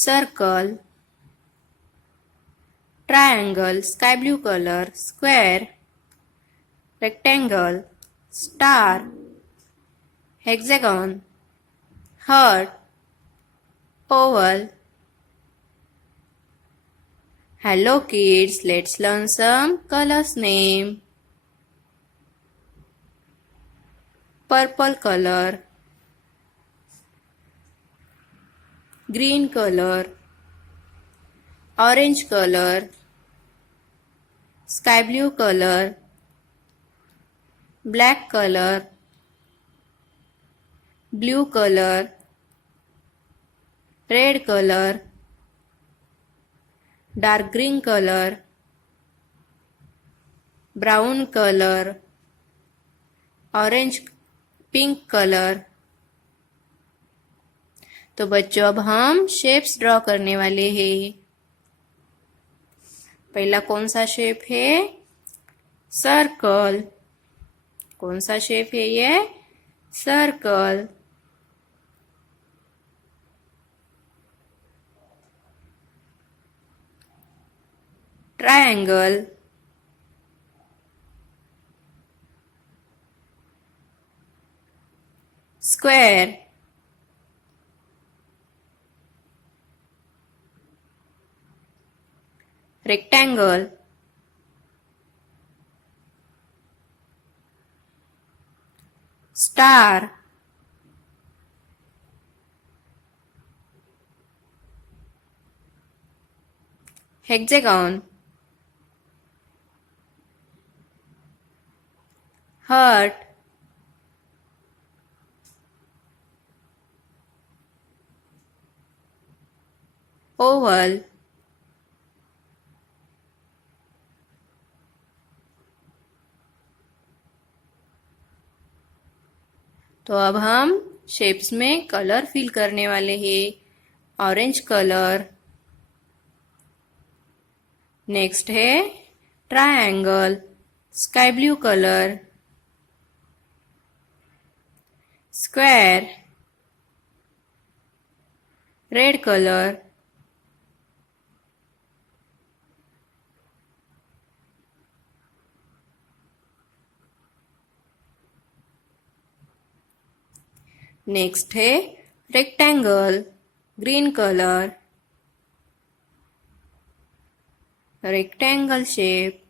circle, triangle, sky blue color, square, rectangle, star, hexagon, heart, oval. Hello kids, let's learn some colors name. Purple color, green color, orange color, sky blue color, black color, blue color, red color, dark green color, brown color, orange pink colour. तो बच्चों अब हम shapes draw करने वाले हैं। पहला कौन सा शेप है? सर्कल। कौन सा शेप है ये? Circle. Triangle, square, rectangle, star, hexagon, heart, oval, तो अब हम शेप्स में कलर फिल करने वाले हैं। ऑरेंज कलर, नेक्स्ट है triangle, sky blue colour, square, red colour, next है rectangle, green colour, rectangle shape,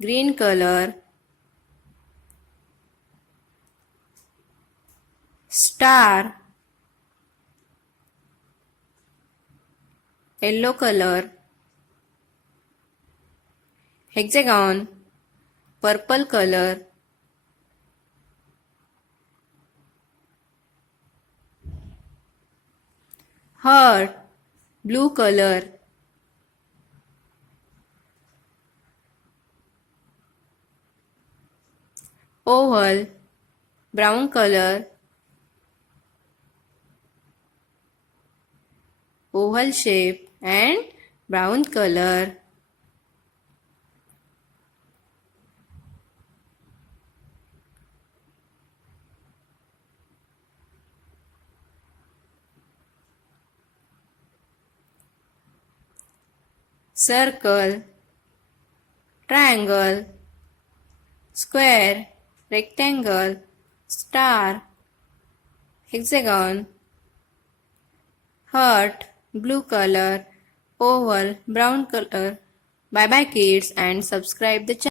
green colour, star, yellow colour, hexagon, purple colour, heart, blue colour, oval, brown colour, oval shape and brown color. Circle, triangle, square, rectangle, star, hexagon, heart, blue color, oval, brown color. Bye bye kids and subscribe the channel.